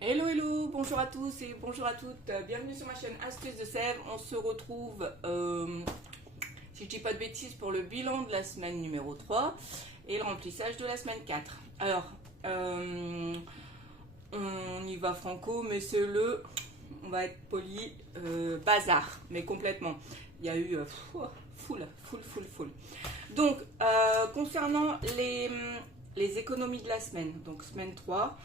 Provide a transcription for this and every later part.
Hello hello, bonjour à tous et bonjour à toutes, bienvenue sur ma chaîne Astuces de Sèvres. On se retrouve, si je dis pas de bêtises, pour le bilan de la semaine numéro 3 et le remplissage de la semaine 4. Alors, on y va franco, mais c'est on va être poli, bazar, mais complètement. Il y a eu full. Donc, concernant les économies de la semaine, donc semaine 3,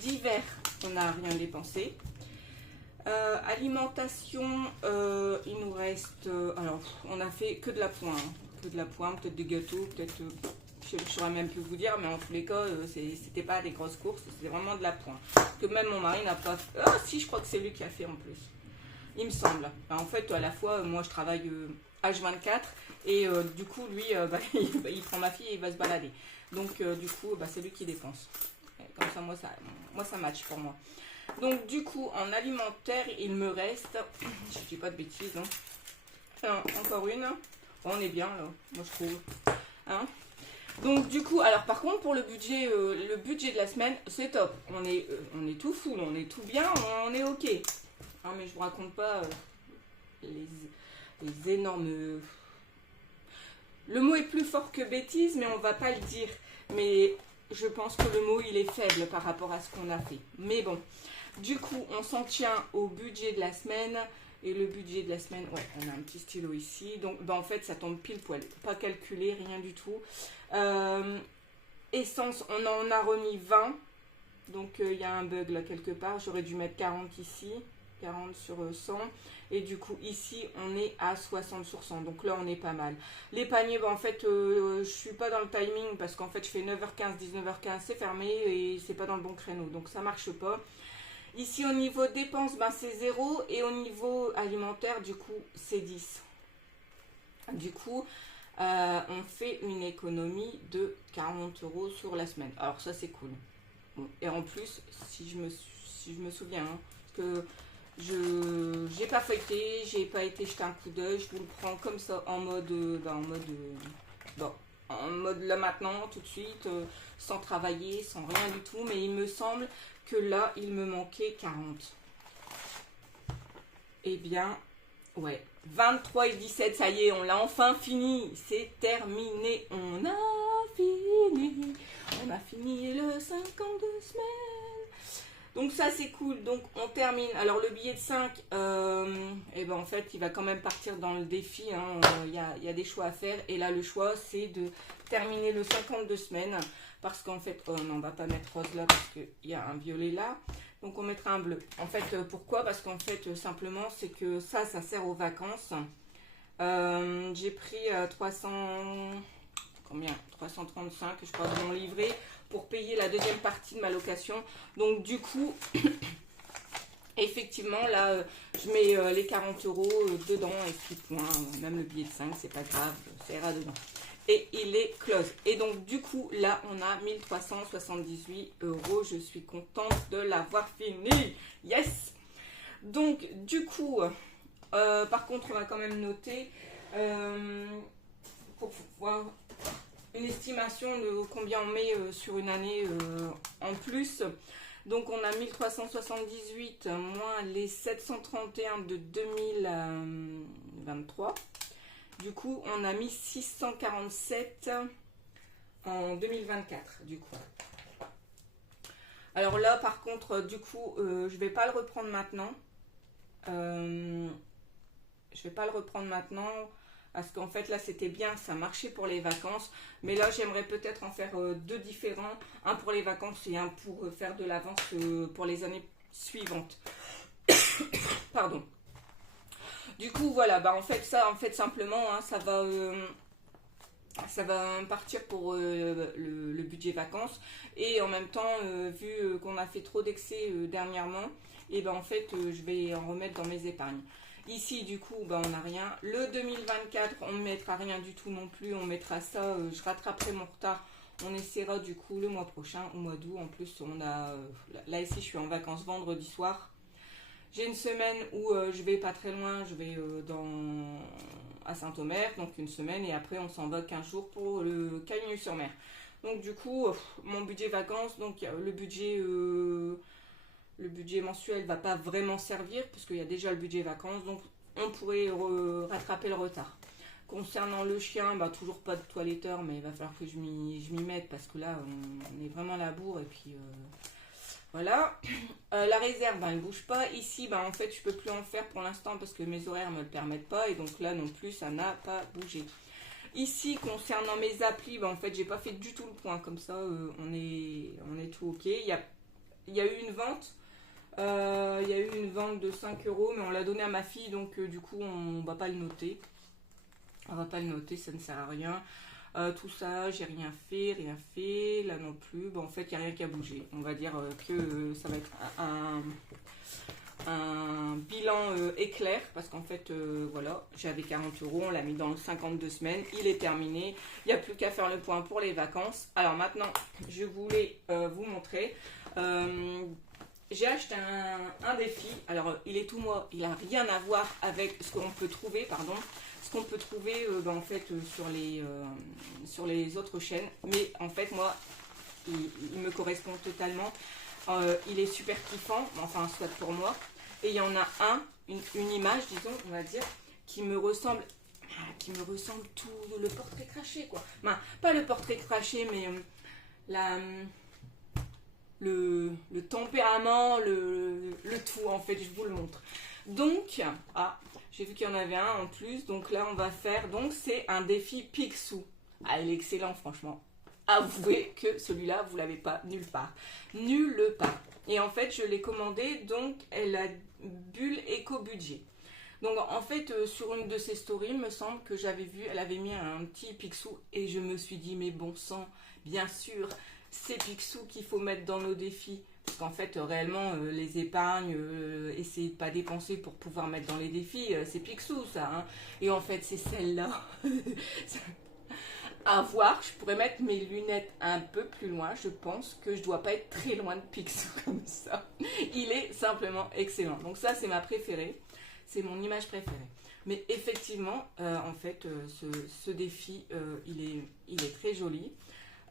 d'hiver, on n'a rien dépensé. Alimentation, il nous reste, alors on a fait que de la pointe, peut-être des gâteaux, peut-être, je ne saurais même plus vous dire, mais en tous les cas, c'était pas des grosses courses, c'était vraiment de la pointe. Que même mon mari n'a pas fait. Ah si, je crois que c'est lui qui a fait en plus. Il me semble. En fait, à la fois, moi je travaille H24 et du coup, lui, il prend ma fille et il va se balader. Donc, du coup, c'est lui qui dépense. Et comme ça, moi, ça match pour moi. Donc, du coup, en alimentaire, il me reste, je dis pas de bêtises, hein. Enfin, encore une. On est bien là, moi je trouve. Hein. Donc du coup, alors par contre pour le budget de la semaine, c'est top. On est tout full, on est tout bien, on est ok. Hein, mais je vous raconte pas les, les énormes. Le mot est plus fort que bêtise, mais on va pas le dire. Mais je pense que le mot il est faible par rapport à ce qu'on a fait. Mais bon, du coup, on s'en tient au budget de la semaine. Et le budget de la semaine, ouais, on a un petit stylo ici. Donc, en fait, ça tombe pile poil. Pas calculé, rien du tout. Essence, on en a remis 20. Donc, il y a un bug là quelque part. J'aurais dû mettre 40 ici. 40 sur 100. Et du coup, ici, on est à 60 sur 100. Donc là, on est pas mal. Les paniers, en fait, je suis pas dans le timing parce qu'en fait, je fais 9h15, 19h15, c'est fermé et c'est pas dans le bon créneau. Donc, ça marche pas. Ici, au niveau dépenses, c'est 0. Et au niveau alimentaire, du coup, c'est 10. Du coup, on fait une économie de 40 euros sur la semaine. Alors, ça, c'est cool. Bon. Et en plus, si je me souviens, hein, que je j'ai pas feuilleté, j'ai pas été jeter un coup d'œil, je vous le prends comme ça en mode là maintenant, tout de suite, sans travailler, sans rien du tout. Mais il me semble que là, il me manquait 40. Eh bien, ouais, 23 et 17, ça y est, on l'a enfin fini. C'est terminé, on a fini. On a fini le 52 semaines. Donc ça c'est cool, donc on termine. Alors le billet de 5, en fait il va quand même partir dans le défi, hein. Il y a des choix à faire. Et là le choix c'est de terminer le 52 semaines. Parce qu'en fait, oh non, on va pas mettre rose là parce qu'il y a un violet là. Donc on mettra un bleu. En fait, pourquoi? Parce qu'en fait, simplement, c'est que ça sert aux vacances. J'ai pris 335, je crois, de mon livret pour payer la deuxième partie de ma location. Donc du coup, effectivement, là, je mets les 40 euros dedans et puis point. Même le billet de 5, c'est pas grave, ça ira dedans. Et il est close. Et donc du coup, là, on a 1378 euros. Je suis contente de l'avoir fini. Yes! Donc du coup, par contre, on va quand même noter pour voir une estimation de combien on met sur une année en plus. Donc on a 1378 moins les 731 de 2023. Du coup, on a mis 647 en 2024, du coup. Alors là, par contre, du coup, je vais pas le reprendre maintenant. Parce qu'en fait, là, c'était bien, ça marchait pour les vacances. Mais là, j'aimerais peut-être en faire deux différents. Un pour les vacances et un pour faire de l'avance pour les années suivantes. Pardon. Du coup, voilà, en fait, simplement, hein, ça va partir pour le budget vacances. Et en même temps, vu qu'on a fait trop d'excès dernièrement, et en fait, je vais en remettre dans mes épargnes. Ici, du coup, on n'a rien. Le 2024, on ne mettra rien du tout non plus. On mettra ça, je rattraperai mon retard. On essaiera du coup le mois prochain, au mois d'août. En plus, on a là ici, je suis en vacances vendredi soir. J'ai une semaine où je vais pas très loin, je vais à Saint-Omer, donc une semaine, et après on s'en va 15 jours pour le Cagnes-sur-Mer. Donc du coup, mon budget vacances, donc le budget le budget mensuel va pas vraiment servir, puisqu'il y a déjà le budget vacances, donc on pourrait rattraper le retard. Concernant le chien, bah, toujours pas de toiletteur, mais il va falloir que je m'y mette, parce que là, on est vraiment à la bourre, et puis voilà. La réserve, ben, elle bouge pas. Ici, ben, en fait, je peux plus en faire pour l'instant, parce que mes horaires me le permettent pas, et donc là non plus, ça n'a pas bougé. Ici, concernant mes applis, ben, en fait, j'ai pas fait du tout le point, comme ça, on est tout ok. Il y a eu une vente. Il y a eu une vente de 5 euros, mais on l'a donné à ma fille, donc du coup on va pas le noter. On va pas le noter, ça ne sert à rien. Tout ça, j'ai rien fait, là non plus. Bon, en fait, il n'y a rien qui a bougé. On va dire que ça va être un bilan éclair, parce qu'en fait, voilà, j'avais 40 euros, on l'a mis dans le 52 semaines, il est terminé. Il n'y a plus qu'à faire le point pour les vacances. Alors maintenant, je voulais vous montrer. J'ai acheté un défi. Alors, il est tout moi. Il n'a rien à voir avec ce qu'on peut trouver, pardon. Ce qu'on peut trouver, ben, en fait, sur les autres chaînes. Mais en fait, moi, il me correspond totalement. Il est super kiffant, enfin, soit pour moi. Et il y en a une image, disons, on va dire, qui me ressemble tout le portrait craché, quoi. Enfin, pas le portrait craché, mais le tempérament, le tout, en fait, je vous le montre. Donc, j'ai vu qu'il y en avait un en plus, donc là on va faire, donc c'est un défi Picsou. Ah, il est excellent, franchement. Avouez que celui-là, vous l'avez pas nulle part. Nulle part. Et en fait, je l'ai commandé, donc elle a bulle éco-budget. Donc en fait, sur une de ses stories, il me semble que j'avais vu, elle avait mis un petit Picsou, et je me suis dit, mais bon sang, bien sûr, c'est Picsou qu'il faut mettre dans nos défis. Parce qu'en fait, réellement, les épargnes, essayer de ne pas dépenser pour pouvoir mettre dans les défis, c'est Picsou, ça. Hein. Et en fait, c'est celle-là. À voir, je pourrais mettre mes lunettes un peu plus loin. Je pense que je dois pas être très loin de Picsou comme ça. Il est simplement excellent. Donc ça, c'est ma préférée. C'est mon image préférée. Mais effectivement, en fait, ce défi, il est très joli.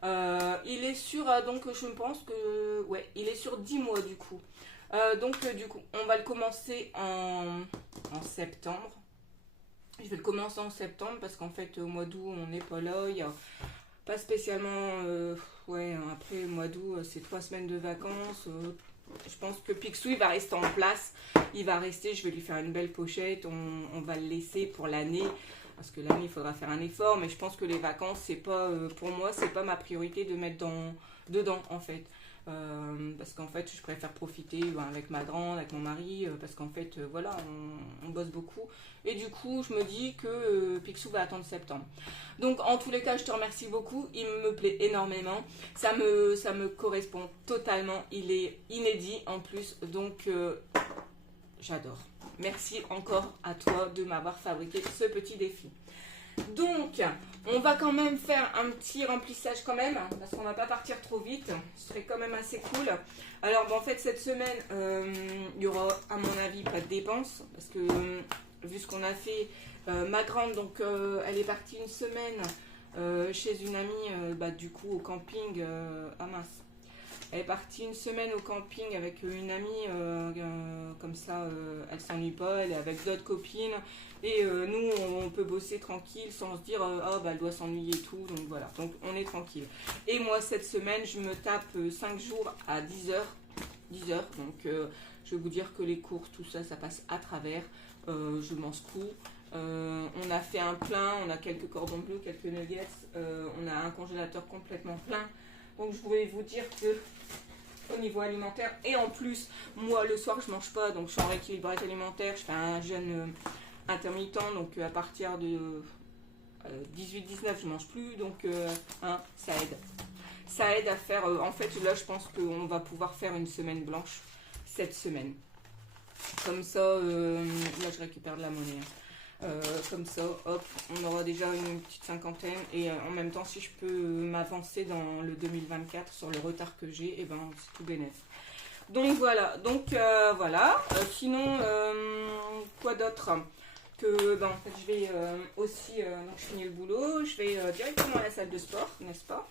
Il est sur, donc je pense que, ouais, il est sur 10 mois du coup. Donc du coup, on va le commencer en septembre. Je vais le commencer en septembre parce qu'en fait, au mois d'août, on n'est pas là. Il n'y a pas spécialement, ouais, après le mois d'août, c'est 3 semaines de vacances. Je pense que Picsou, il va rester en place. Il va rester, je vais lui faire une belle pochette. On va le laisser pour l'année. Parce que l'année, il faudra faire un effort. Mais je pense que les vacances, c'est pas, pour moi, c'est pas ma priorité de mettre dedans, en fait. Parce qu'en fait, je préfère profiter avec ma grande, avec mon mari. Parce qu'en fait, voilà, on bosse beaucoup. Et du coup, je me dis que Picsou va attendre septembre. Donc, en tous les cas, je te remercie beaucoup. Il me plaît énormément. Ça me correspond totalement. Il est inédit en plus. Donc, j'adore. Merci encore à toi de m'avoir fabriqué ce petit défi. Donc, on va quand même faire un petit remplissage quand même, parce qu'on va pas partir trop vite. Ce serait quand même assez cool. Alors, bon, en fait, cette semaine, il y aura, à mon avis, pas de dépenses, parce que vu ce qu'on a fait, ma grande, donc, elle est partie une semaine chez une amie, du coup, au camping. Ah mince. Elle est partie une semaine au camping avec une amie, comme ça, elle s'ennuie pas, elle est avec d'autres copines. Et nous, on peut bosser tranquille sans se dire, elle doit s'ennuyer et tout. Donc voilà, donc on est tranquille. Et moi, cette semaine, je me tape 5 jours à 10 heures. 10 heures, donc je vais vous dire que les courses, tout ça, ça passe à travers. Je m'en secoue. On a fait un plein, on a quelques cordons bleus, quelques nuggets. On a un congélateur complètement plein. Donc je voulais vous dire que au niveau alimentaire, et en plus moi le soir je mange pas, donc je suis en rééquilibrage alimentaire, je fais un jeûne intermittent, donc à partir de 18-19 je mange plus, donc ça aide à faire, en fait là je pense qu'on va pouvoir faire une semaine blanche cette semaine, comme ça, là je récupère de la monnaie. Comme ça, hop, on aura déjà une petite cinquantaine, et en même temps, si je peux m'avancer dans le 2024 sur le retard que j'ai, et ben c'est tout bénef. Donc voilà, sinon, quoi d'autre que en fait je vais aussi, donc je finis le boulot, je vais directement à la salle de sport, n'est-ce pas?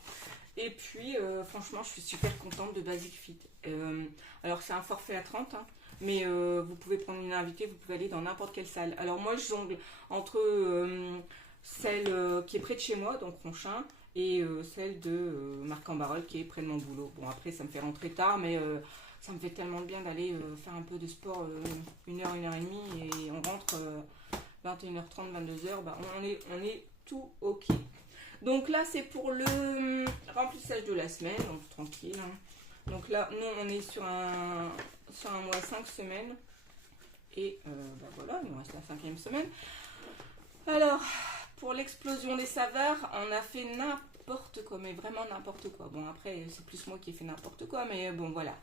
Et puis franchement je suis super contente de Basic Fit. Alors c'est un forfait à 30, hein, mais vous pouvez prendre une invitée, vous pouvez aller dans n'importe quelle salle. Alors moi je jongle entre celle qui est près de chez moi, donc Ronchin, et celle de Marc-en-Barœul qui est près de mon boulot. Bon après ça me fait rentrer tard, mais ça me fait tellement de bien d'aller faire un peu de sport 1 heure, 1 heure et demie, et on rentre 21h30, 22h, bah, on est tout ok. Donc là c'est pour le remplissage de la semaine, donc tranquille, hein. Donc là nous on est sur un mois 5 semaines, et bah voilà, il nous reste la 5e semaine. Alors pour l'explosion des saveurs, on a fait n'importe quoi, mais vraiment n'importe quoi. Bon après c'est plus moi qui ai fait n'importe quoi, mais bon voilà,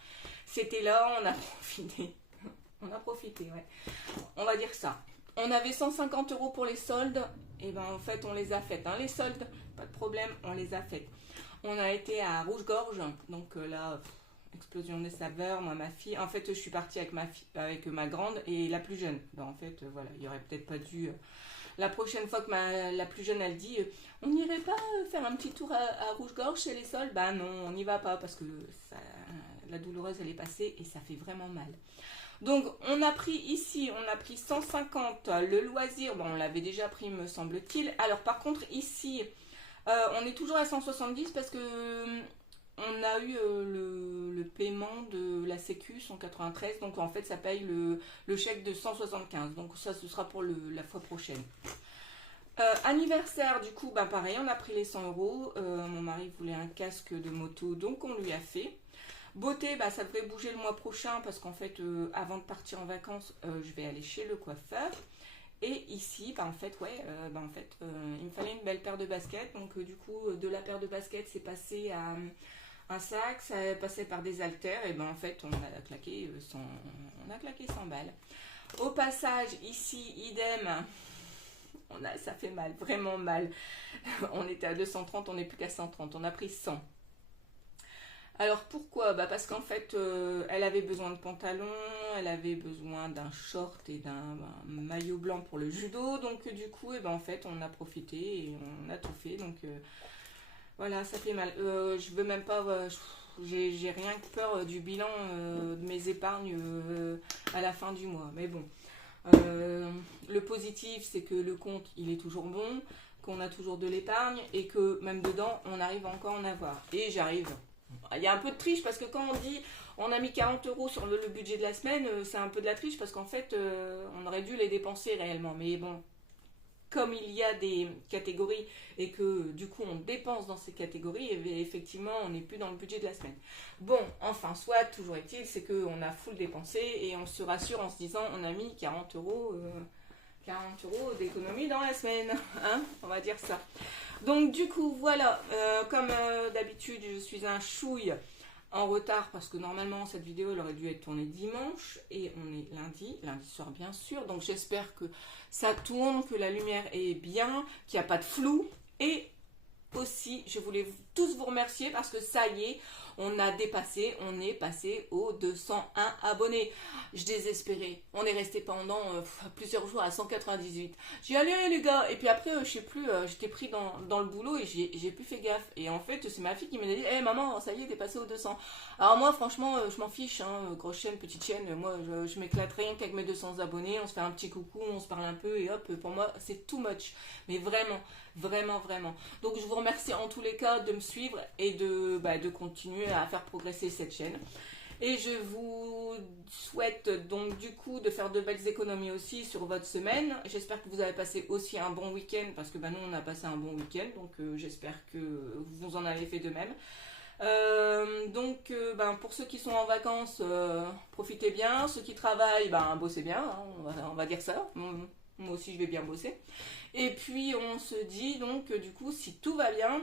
c'était là, on a profité. On a profité, ouais, on va dire ça. On avait 150 € pour les soldes, et ben en fait on les a faites, hein, les soldes, pas de problème, on les a faites. On a été à Rouge-Gorge, donc là explosion des saveurs. Moi ma fille, en fait je suis partie avec ma grande et la plus jeune. Ben, en fait voilà, il y aurait peut-être pas dû la prochaine fois que la plus jeune elle dit on n'irait pas faire un petit tour à Rouge-Gorge chez les soldes. Bah non, on n'y va pas parce que la douloureuse elle est passée et ça fait vraiment mal. Donc on a pris ici, on a pris 150, le loisir, bon on l'avait déjà pris me semble-t-il. Alors par contre ici on est toujours à 170 parce que on a eu le paiement de la Sécu 193, donc en fait ça paye le chèque de 175, donc ça ce sera pour la fois prochaine. Anniversaire, du coup, bah pareil, on a pris les 100 €. Mon mari voulait un casque de moto, donc on lui a fait. Beauté, bah ça devrait bouger le mois prochain parce qu'en fait, avant de partir en vacances, je vais aller chez le coiffeur. Et ici, bah en fait, ouais, il me fallait une belle paire de baskets. Donc du coup, de la paire de baskets, c'est passé à un sac, ça passait par des haltères. Et ben en fait, on a claqué 100 balles. Au passage, ici, idem. Ça fait mal, vraiment mal. On était à 230, on n'est plus qu'à 130. On a pris 100. Alors pourquoi? Bah parce qu'en fait, elle avait besoin de pantalons, elle avait besoin d'un short et d'un maillot blanc pour le judo. Donc du coup, et ben, en fait, on a profité et on a tout fait. Donc voilà, ça fait mal. Je veux même pas... j'ai rien que peur du bilan de mes épargnes à la fin du mois. Mais bon. Le positif c'est que le compte il est toujours bon, qu'on a toujours de l'épargne et que même dedans on arrive encore à en avoir. Et j'arrive. Il y a un peu de triche parce que quand on dit on a mis 40 € sur le budget de la semaine, c'est un peu de la triche parce qu'en fait on aurait dû les dépenser réellement. Mais bon, comme il y a des catégories et que du coup on dépense dans ces catégories, et effectivement on n'est plus dans le budget de la semaine. Bon, enfin soit, toujours est-il, c'est qu'on a full dépensé et on se rassure en se disant on a mis 40 € d'économie dans la semaine, hein, on va dire ça. Donc du coup voilà, comme d'habitude je suis un chouille en retard parce que normalement cette vidéo elle aurait dû être tournée dimanche et on est lundi soir bien sûr, donc j'espère que ça tourne, que la lumière est bien, qu'il n'y a pas de flou. Et aussi je voulais tous vous remercier parce que ça y est, on est passé aux 201 abonnés. Je désespérais, on est resté pendant plusieurs jours à 198. J'ai dit allez les gars, et puis après je sais plus, j'étais pris dans le boulot et j'ai plus fait gaffe. Et en fait c'est ma fille qui m'a dit hey, maman ça y est t'es passé aux 200. Alors moi franchement je m'en fiche, hein, grosse chaîne, petite chaîne, moi je m'éclate rien qu'avec mes 200 abonnés, on se fait un petit coucou, on se parle un peu et hop, pour moi c'est too much. Mais vraiment, vraiment, vraiment. Donc je vous remercie en tous les cas de me suivre et de continuer à faire progresser cette chaîne. Et je vous souhaite donc du coup de faire de belles économies aussi sur votre semaine. J'espère que vous avez passé aussi un bon week-end parce que nous on a passé un bon week-end. Donc j'espère que vous en avez fait de même. Pour ceux qui sont en vacances, profitez bien. Ceux qui travaillent, bossez bien, hein, on va dire ça. Moi aussi je vais bien bosser. Et puis on se dit donc du coup si tout va bien,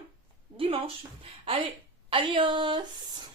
dimanche. Allez, adios!